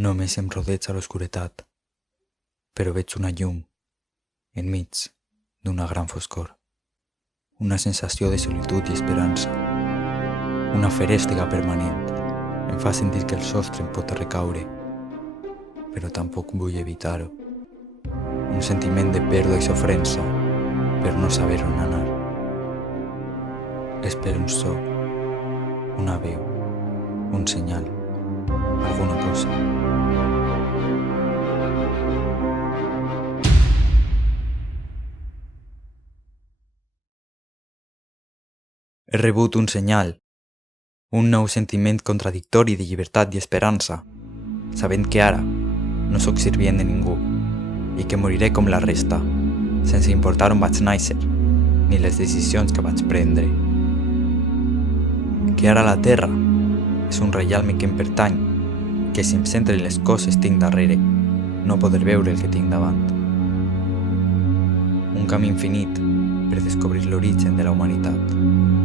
Només em rodeja l'oscuretat, però veig una llum enmig d'una gran foscor. Una sensació de solitud i esperança. Una ferèstega permanent em fa sentir que el sostre em pot recaure, però tampoc vull evitar-ho. Un sentiment de pèrdua i sofrença per no saber on anar. Espero un so, una veu, un senyal, alguna cosa. He rebut un senyal, un nou sentiment contradictori de llibertat i esperança, sabent que ara no sóc servient de ningú i que moriré com la resta, sense importar on vaig néixer ni les decisions que vaig prendre. Que ara la terra és un reialme que em pertany, que si em centren les coses tinc darrere, no poder veure el que tinc davant. Un camí infinit per descobrir l'origen de la humanitat.